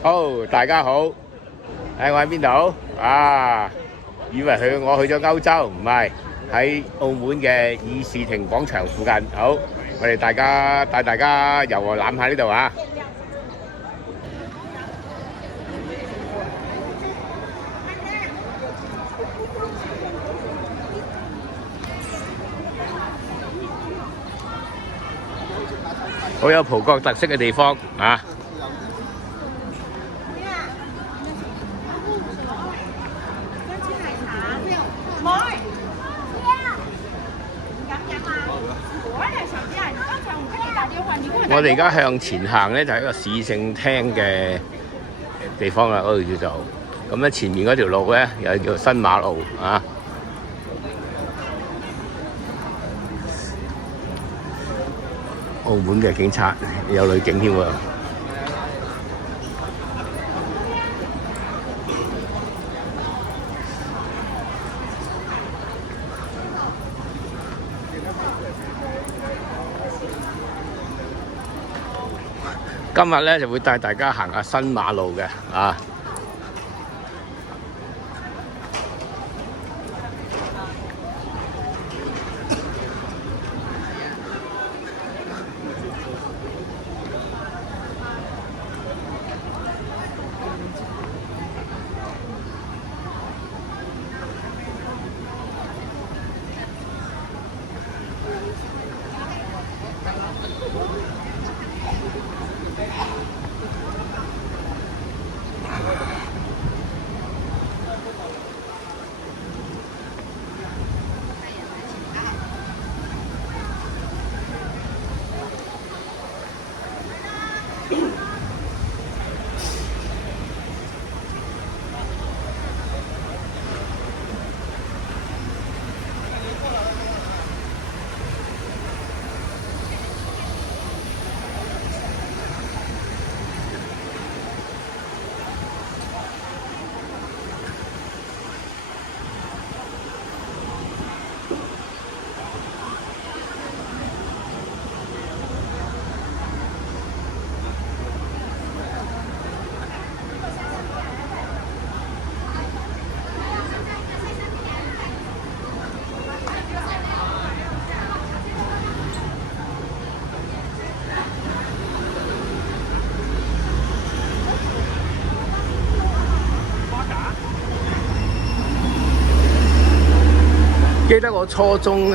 好，大家好。我喺邊度？以為我去咗歐洲，唔係喺澳門嘅議事亭廣場附近。好，我哋帶大家遊覽下呢度啊！好有葡國特色嘅地方啊！我哋而家向前行咧，就係一個市政廳嘅地方啦，嗰度叫做。咁咧前面嗰條路咧，又叫新馬路啊。澳門嘅警察有女警添喎。今日咧就會帶大家行下新馬路嘅啊。記得我初中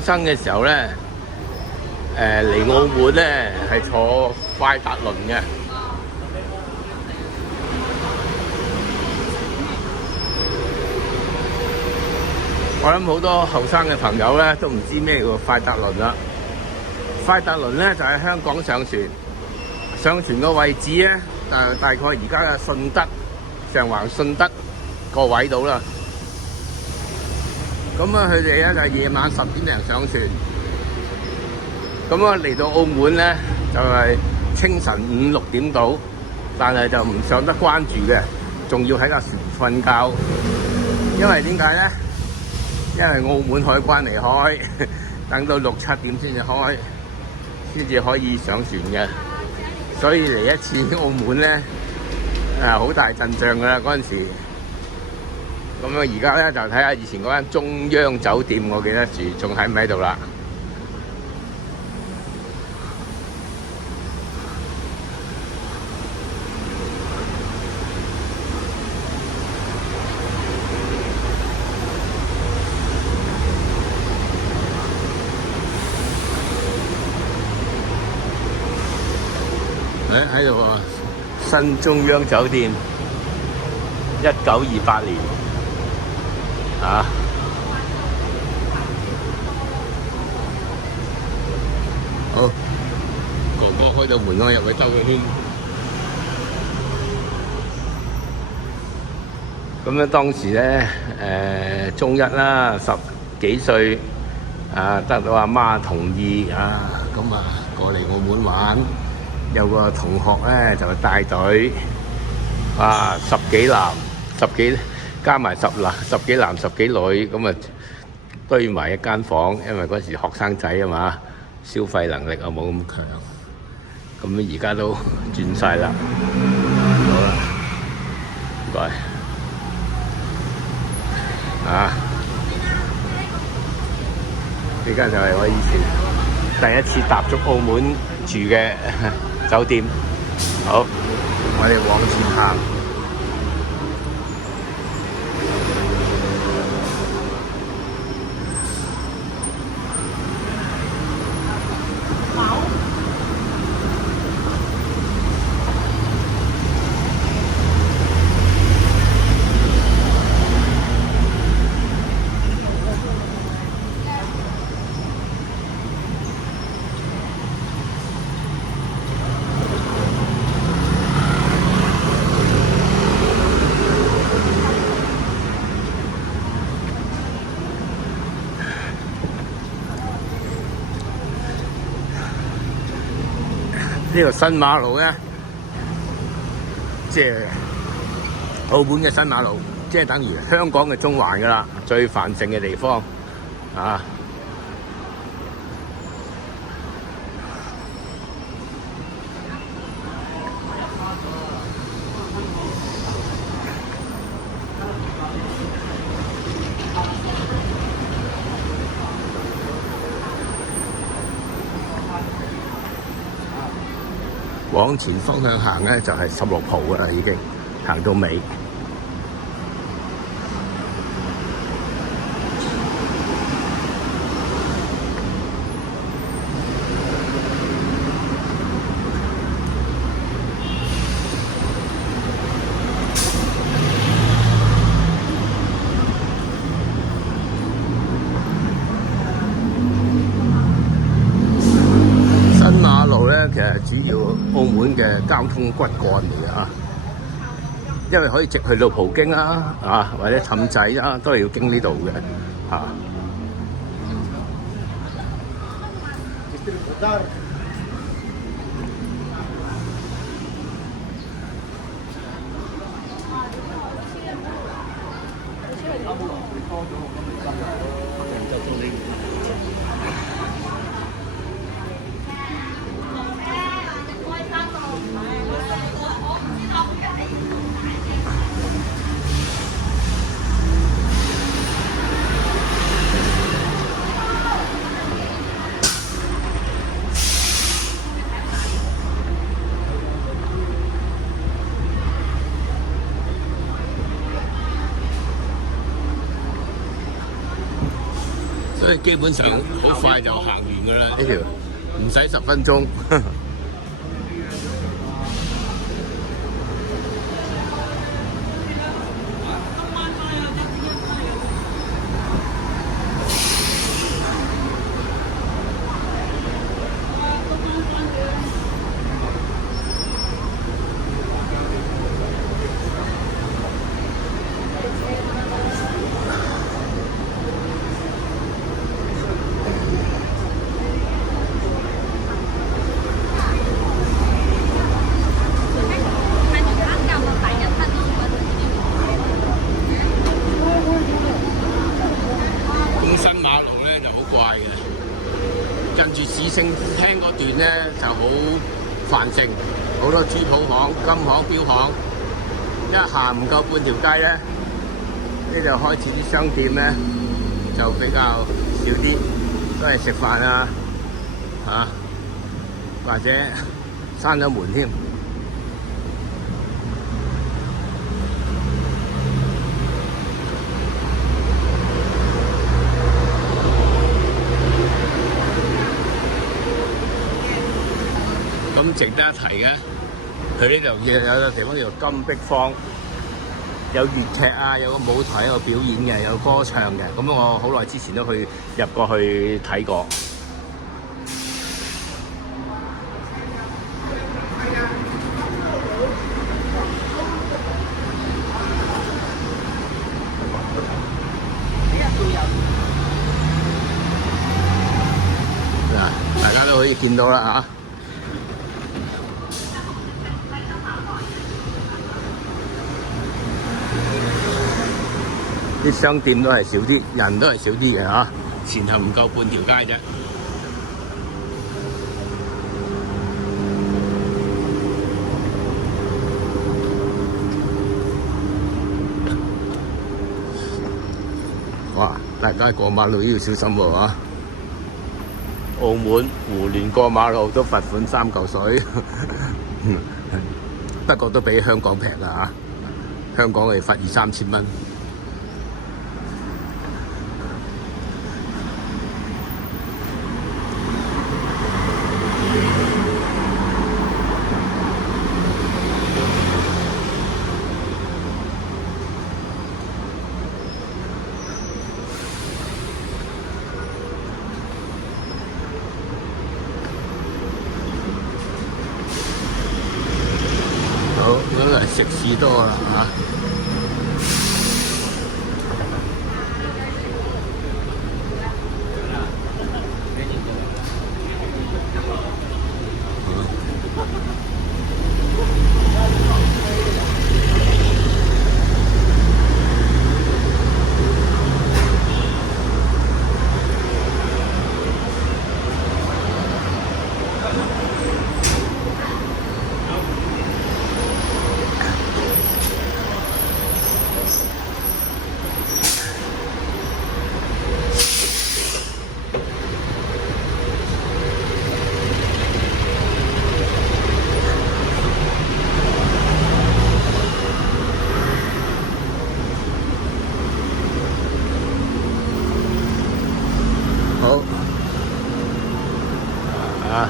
生嘅時候咧，嚟澳門咧係坐快達輪嘅。我諗好多後生嘅朋友咧都唔知咩叫快達輪啦。快達輪咧就喺香港上船，上船個位置咧大概而家嘅順德上環順德個位度啦。咁啊，佢哋咧就夜晚10點零上船，咁啊嚟到澳門咧就係清晨5、6點到，但係就唔上得關住嘅，仲要喺架船瞓覺。因為點解咧？因為澳門海關離開，等到6、7點先至開，先至可以上船嘅。所以嚟一次澳門咧，好大陣仗噶啦嗰陣時。咁啊，而家咧就睇下以前嗰間中央酒店，我記得住，仲喺唔喺度啦？喺度啊，新中央酒店，1928年。啊！好，哥哥開到門，我入去兜個圈。咁咧當時咧，中一啦，10幾歲，得到阿媽同意咁過嚟澳門玩。有個同學咧就帶隊，十幾男，加埋十幾男十幾女，咁啊堆埋一間房，因為嗰時學生仔啊嘛，消費能力啊冇咁強，咁而家都轉晒啦。好啦，唔該。呢間就係我以前第一次踏足澳門住嘅酒店。好，我哋往前行。呢條新馬路咧，即係澳門嘅新馬路，即係等於香港嘅中環㗎喇，最繁盛嘅地方啊！往前方向行咧，就係16號㗎喇，已經行到尾。其實主要澳門嘅交通骨幹嚟嘅嚇，因為可以直去到葡京啊，或者氹仔啊，都係要經呢度嘅嚇。所以基本上好快就行完㗎啦，呢條唔使10分鐘。近住市政廳嗰段咧就好繁盛，好多珠寶行、金行、錶行。一行唔夠半條街咧，呢度開始啲商店咧就比較少啲，都係食飯啊，或者閂咗門添。咁值得一提嘅，佢呢度有個地方叫做金碧坊，有粵劇啊，有個舞台，有個表演嘅，有歌唱嘅。咁我好耐之前都入過去睇過。嗱，大家都可以見到啦嚇。啲商店都係少啲，人都係少啲嘅嚇，前後唔夠半條街啫。大家過馬路都要小心喎嚇。澳門胡亂過馬路都罰款3嚿水，不過都比香港平啊嚇！香港係罰2、3千蚊。好，咁嚟食士多啦嚇。好啊！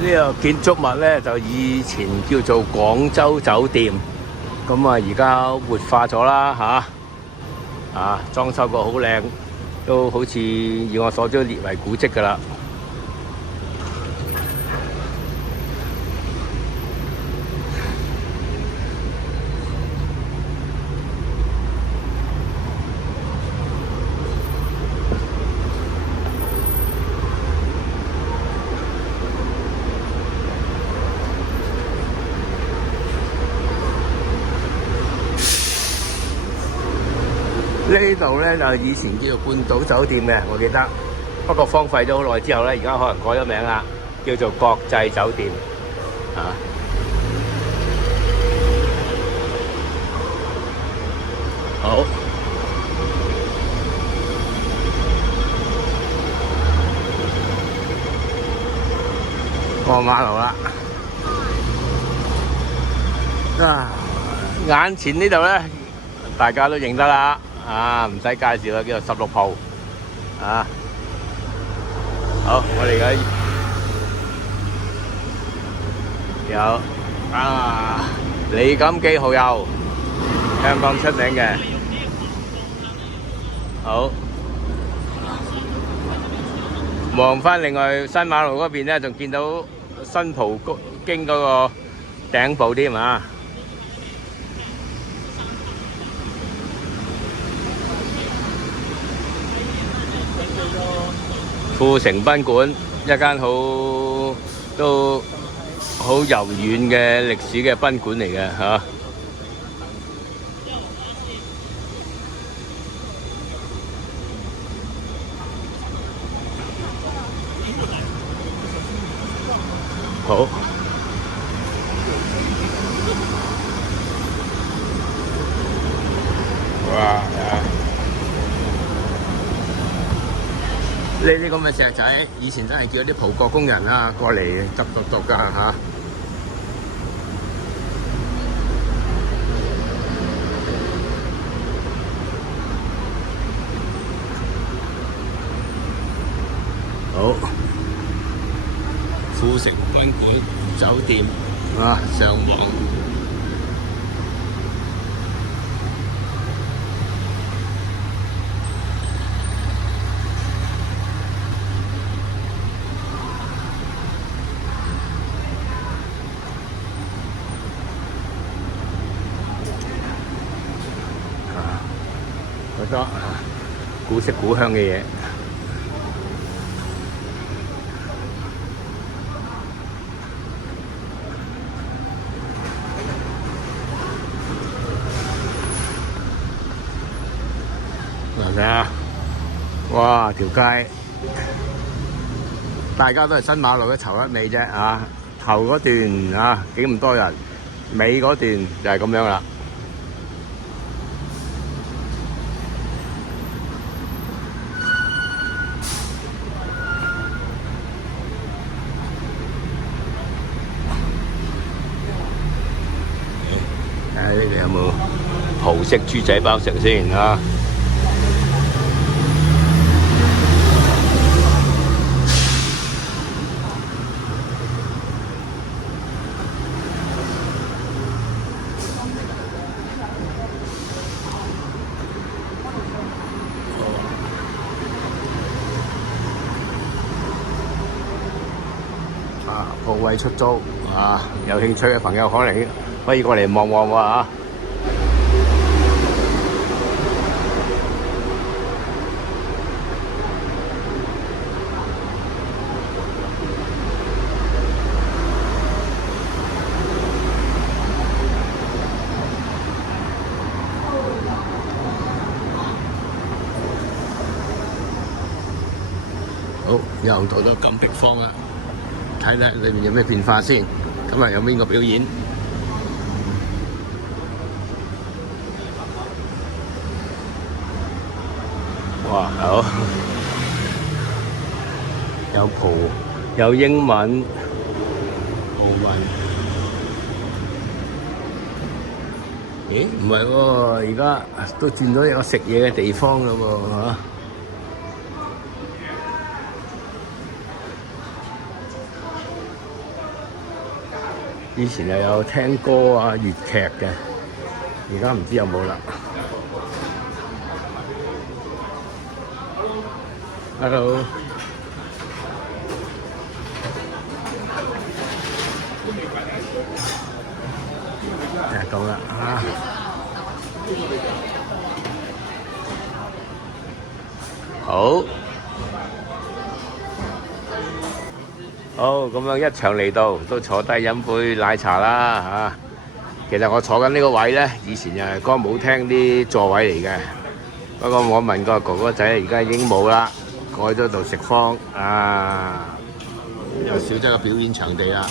呢個建築物咧就以前叫做廣州酒店，咁啊而家活化咗啦嚇，裝修過好靚，都好似以我所知列為古蹟㗎啦。呢度咧就以前叫做半島酒店嘅，我記得。不過荒廢咗好耐之後咧，而家可能改咗名啦，叫做國際酒店啊。好，過馬路啦。眼前呢度咧，大家都認得啦。唔使介紹啦，叫做16號好，我哋而家有李錦記蠔油，香港出名嘅。好，望返另外新馬路嗰邊咧，仲見到新葡京嗰個頂部添啊！富城賓館，一間都好悠遠嘅歷史嘅賓館嚟嘅嚇。好。哇！呢啲咁嘅石仔，以前真係叫啲葡國工人啊過嚟執㗎嚇。好，富城賓館酒店上網。好多古色古香嘅嘢。嗱，睇下，哇！條街大家都係新馬路嘅頭一尾啫頭嗰段幾咁多人，尾嗰段就係咁樣啦。呢個有冇葡式豬仔包食先啊？鋪位出租啊！有興趣嘅朋友可能可以過嚟望望喎嚇。好，又到咗金碧坊啦，睇睇裏面有咩變化先。今日有邊個表演？哇！好，有葡，有英文，葡文。咦？唔係喎，而家都轉咗一個食嘢嘅地方嘞喎嚇。以前又有聽歌啊、粵劇嘅，而家唔知有冇啦。Hello， 到啦啊！好。好，咁樣一場嚟到，都坐低飲杯奶茶啦嚇。其實我坐緊呢個位咧，以前又係歌舞廳啲座位嚟嘅。不過我問個哥哥仔，而家已經冇啦，改咗做食坊啊，又少咗個表演場地啦。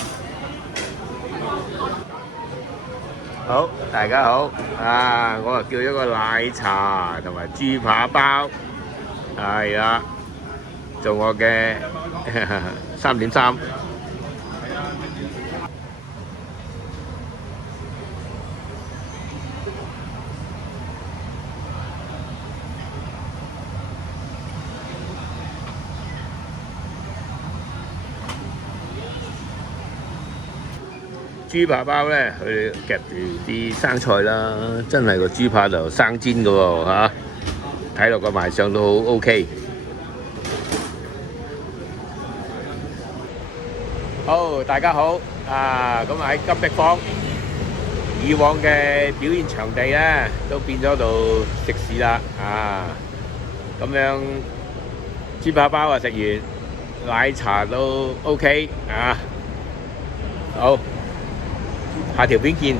好，大家好啊！我啊叫咗個奶茶同埋豬扒包，係啊，做我嘅3.3。豬扒包咧，佢夾住啲生菜啦，真係個豬扒就生煎嘅喎嚇，睇落個賣相都好 OK。好，大家好啊！咁喺金碧坊，以往嘅表演場地咧，都變咗做食肆啦啊！咁樣豬扒包啊食完，奶茶都 OK 啊！好。下條片見。